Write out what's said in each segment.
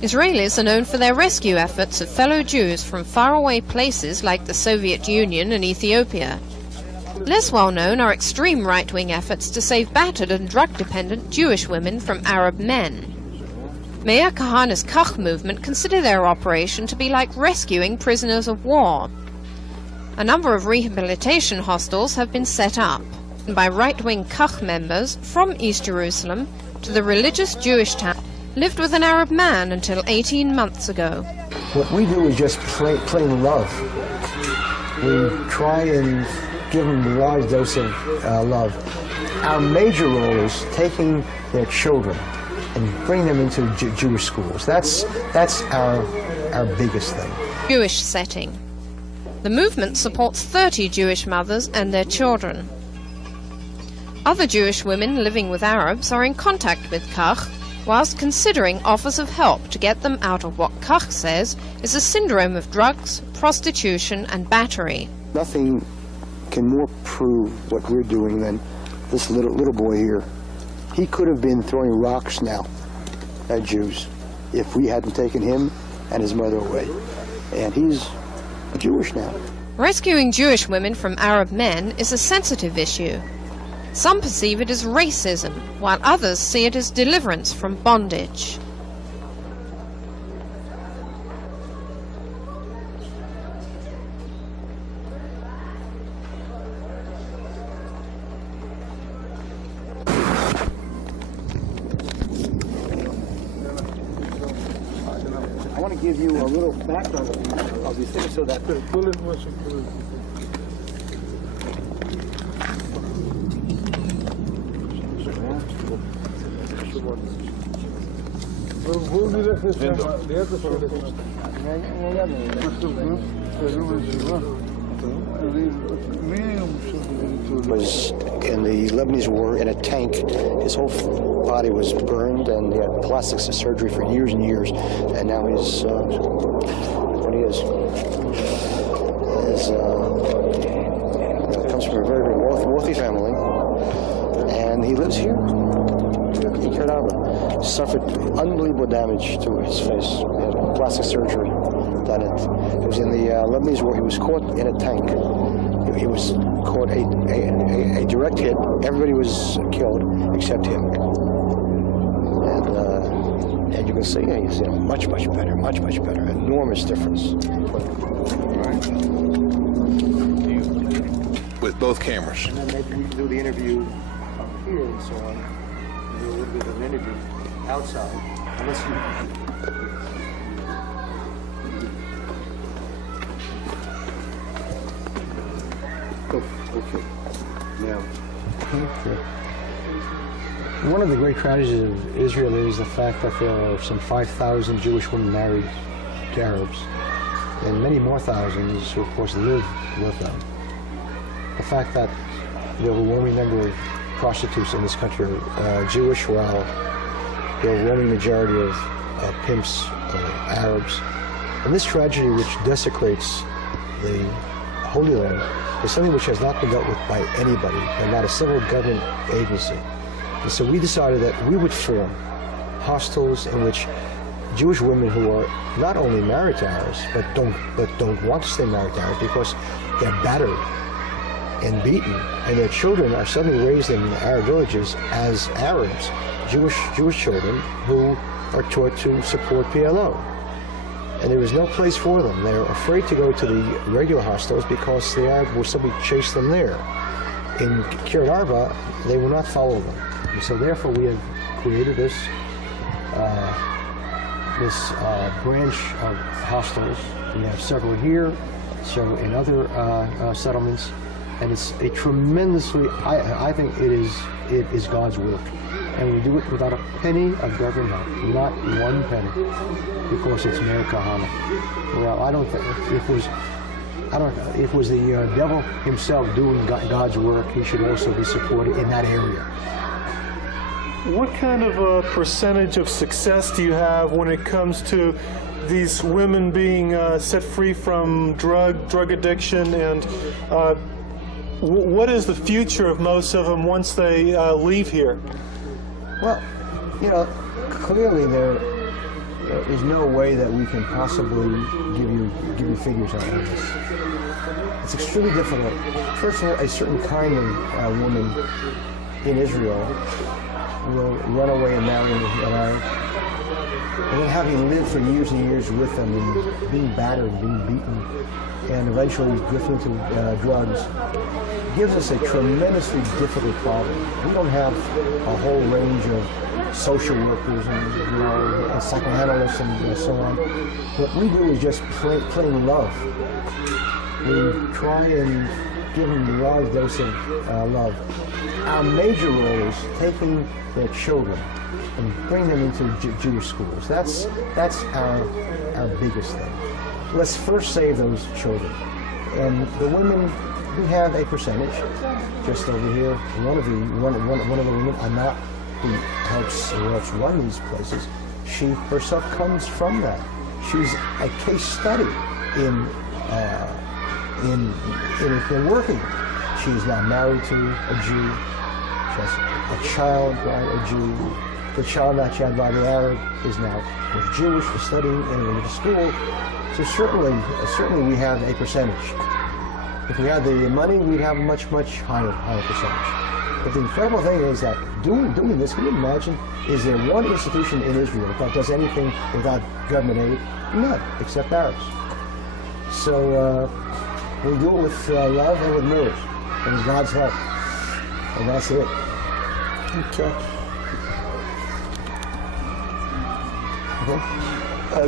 Israelis are known for their rescue efforts of fellow Jews from faraway places like the Soviet Union and Ethiopia. Less well known are extreme right-wing efforts to save battered and drug-dependent Jewish women from Arab men. Meir Kahane's Kach movement consider their operation to be like rescuing prisoners of war. A number of rehabilitation hostels have been set up by right-wing Kach members from East Jerusalem to the religious Jewish town. Lived with an Arab man until 18 months ago. What we do is just plain love. We try and give them a large dose of love. Our major role is taking their children and bringing them into Jewish schools. That's our biggest thing. Jewish setting. The movement supports 30 Jewish mothers and their children. Other Jewish women living with Arabs are in contact with Kach, whilst considering offers of help to get them out of what Kach says is a syndrome of drugs, prostitution and battery. Nothing can more prove what we're doing than this little boy here. He could have been throwing rocks now at Jews if we hadn't taken him and his mother away. And he's Jewish now. Rescuing Jewish women from Arab men is a sensitive issue. Some perceive it as racism, while others see it as deliverance from bondage. I want to give you a little background of these things so that... was in the Lebanese war in a tank. His whole body was burned and he had plastic surgery for years and years, and now he's what he is comes from a very, very wealthy family, and he lives here in Yad L'Achayot. Suffered unbelievable damage to his face. He had plastic surgery done. It was in the Lebanese war. He was caught in a tank. He was caught a direct hit. Everybody was killed except him. And you can see he's much better, much better. Enormous difference. With both cameras. And then maybe we can do the interview up here and so on. Do a little bit of an interview outside. Unless you... Okay. Now. One of the great tragedies of Israel is the fact that there are some 5,000 Jewish women married to Arabs, and many more thousands who, of course, live with them. The fact that the overwhelming number of prostitutes in this country are Jewish, while the overwhelming majority of pimps are Arabs. And this tragedy, which desecrates the Holy Land, is something which has not been dealt with by anybody, and not a single government agency. And so we decided that we would form hostels in which Jewish women who are not only married to Arabs, but don't want to stay married to Arabs because they're battered and beaten, and their children are suddenly raised in Arab villages as Arabs, Jewish children who are taught to support PLO. And there was no place for them. They're afraid to go to the regular hostels because the Arab will simply chase them there. In Kiryat Arba, they will not follow them. And so therefore we have created this branch of hostels. We have several here, several in other settlements, and it's a tremendously, I think it is God's work. And we do it without a penny of government help, not one penny, because it's Meir Kahane. Well, I don't think if it was the devil himself doing God's work, he should also be supported in that area. What kind of a percentage of success do you have when it comes to these women being set free from drug addiction, and what is the future of most of them once they leave here? Well, clearly there is no way that we can possibly give you figures on this. It's extremely difficult. First of all, a certain kind of woman in Israel will run away and marry an Arab, and then having lived for years and years with them, and being battered, being beaten, and eventually drifting into drugs, gives us a tremendously difficult problem. We don't have a whole range of social workers and psychoanalysts and so on. What we do is just plain love. We try and give them a large dose of love. Our major role is taking their children and bring them into Jewish schools. That's our biggest thing. Let's first save those children. And the women, we have a percentage. Just over here, one of the women, Anat, who helps run these places, she herself comes from that. She's a case study in working. She's now married to a Jew. She has a child by a Jew. The child that she had by the Arab is now Jewish, for studying in a religious school. So certainly we have a percentage. If we had the money, we'd have a much higher percentage. But the incredible thing is that doing this, can you imagine, is there one institution in Israel that does anything without government aid? None, except ours. So we do it with love and with nerves, and with God's help. And that's it. Okay.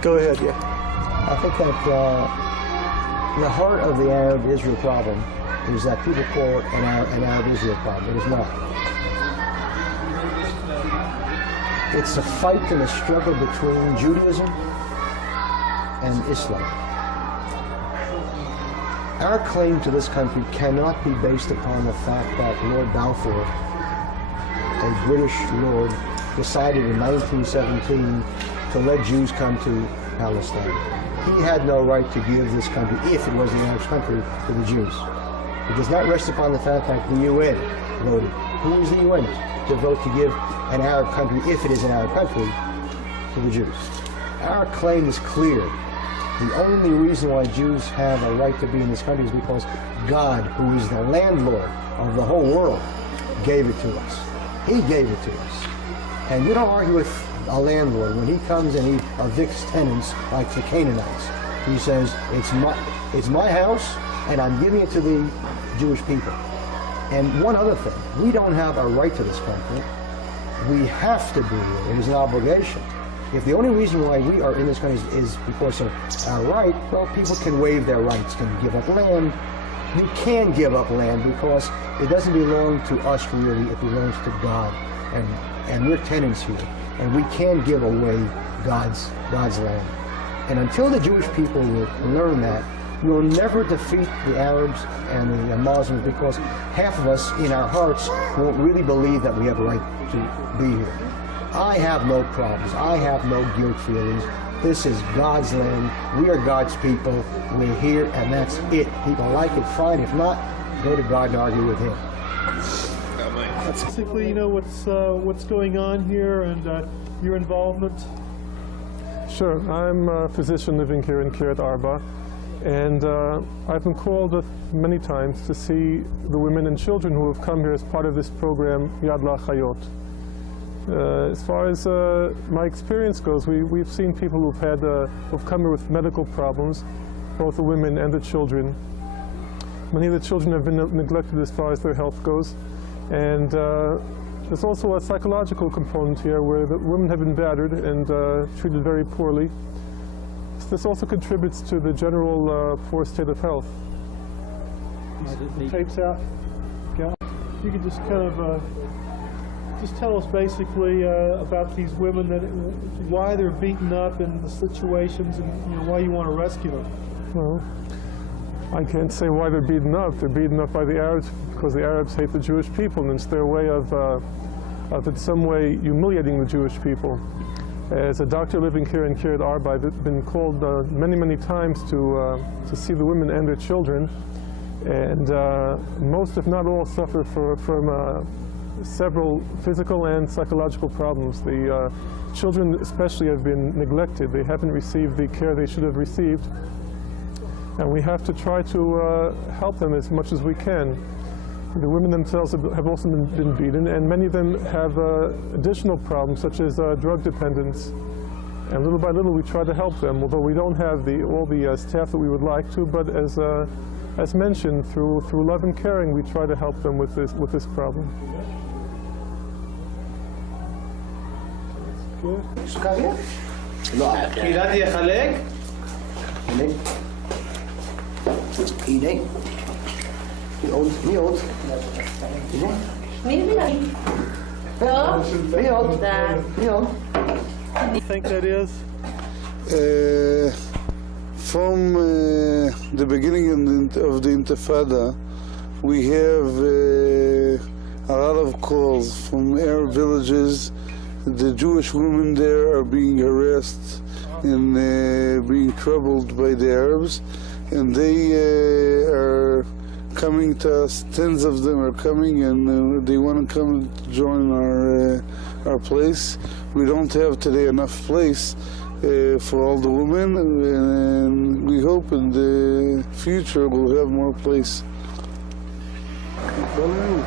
Go ahead, yeah. I think that the heart of the Arab-Israel problem is that people call it an Arab-Israel problem. It is not. It's a fight and a struggle between Judaism and Islam. Our claim to this country cannot be based upon the fact that Lord Balfour, a British lord, decided in 1917 to let Jews come to Palestine. He had no right to give this country, if it was the Arab country, to the Jews. It does not rest upon the fact that the UN voted. Who is the UN to vote to give an Arab country, if it is an Arab country, to the Jews? Our claim is clear. The only reason why Jews have a right to be in this country is because God, who is the landlord of the whole world, gave it to us. He gave it to us. And you don't argue with a landlord when he comes and he evicts tenants like the Canaanites. He says, it's my house and I'm giving it to the Jewish people. And one other thing, we don't have a right to this country. We have to be here. It is an obligation. If the only reason why we are in this country is because of our right, well, people can waive their rights, can give up land. You can give up land because it doesn't belong to us really, it belongs to God. And we're tenants here. And we can give away God's land. And until the Jewish people will learn that, we'll never defeat the Arabs and the Muslims, because half of us in our hearts won't really believe that we have a right to be here. I have no problems. I have no guilt feelings. This is God's land. We are God's people. We're here, and that's it. People like it, fine. If not, go to God and argue with Him. Basically, what's going on here and your involvement. Sure. I'm a physician living here in Kiryat Arba, and I've been called many times to see the women and children who have come here as part of this program, Yad L'Achayot. As far as my experience goes, we've seen people who've come here with medical problems, both the women and the children. Many of the children have been neglected as far as their health goes. And there's also a psychological component here where the women have been battered and treated very poorly. This also contributes to the general poor state of health. Tapes out. Yeah. You could just kind of just tell us basically about these women, why they're beaten up in the situations, and why you want to rescue them. Well, I can't say why they're beaten up. They're beaten up by the Arabs because the Arabs hate the Jewish people, and it's their way of in some way humiliating the Jewish people. As a doctor living here in Kiryat Arba, I've been called many times to see the women and their children, and most, if not all, suffer from several physical and psychological problems. The children especially have been neglected. They haven't received the care they should have received. And we have to try to help them as much as we can. The women themselves have also been beaten, and many of them have additional problems, such as drug dependence. And little by little, we try to help them, although we don't have all the staff that we would like to. But as mentioned, through love and caring, we try to help them with this problem. What do you think that is? From the beginning of the Intifada, we have a lot of calls from Arab villages. The Jewish women there are being harassed and being troubled by the Arabs, and they are coming to us. Tens of them are coming, and they want to come and join our place. We don't have today enough place for all the women, and we hope in the future we'll have more place. Go ahead.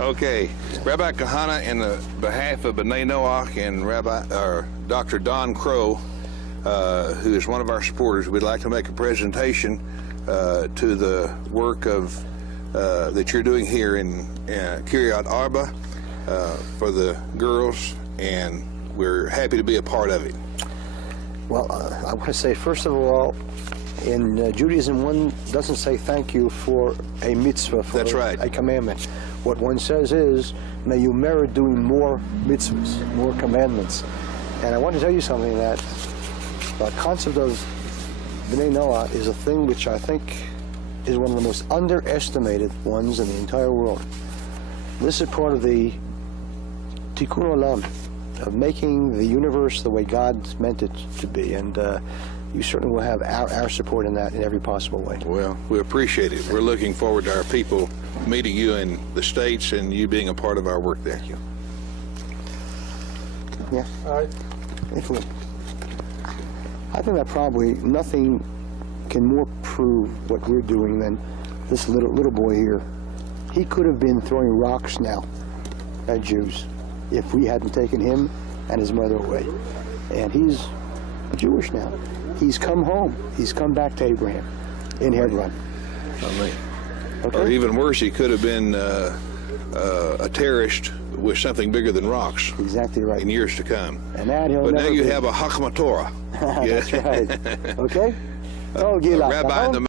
Okay, Rabbi Kahane, in the behalf of B'nai Noach and Dr. Don Crow, who is one of our supporters, we'd like to make a presentation to the work of that you're doing here in Kiryat Arba for the girls, and we're happy to be a part of it. Well, I want to say, first of all, in Judaism, one doesn't say thank you for a mitzvah, for That's right. a commandment. What one says is, may you merit doing more mitzvahs, more commandments. And I want to tell you something, that the concept of B'nai Noah is a thing which I think is one of the most underestimated ones in the entire world. This is part of the Tikkun Olam, of making the universe the way God meant it to be. And you certainly will have our support in that in every possible way. Well, we appreciate it. We're looking forward to our people meeting you in the States and you being a part of our work there. Thank you. Yeah. All right. I think that probably nothing can more prove what we're doing than this little boy here. He could have been throwing rocks now at Jews if we hadn't taken him and his mother away. And he's Jewish now. He's come home. He's come back to Abraham in Hebron. Okay? Or even worse, he could have been a terrorist with something bigger than rocks. Exactly right. In years to come. And that he'll but never now you be. have a Hakma Torah. That's right. Okay? Oh, Gila. Rabbi in the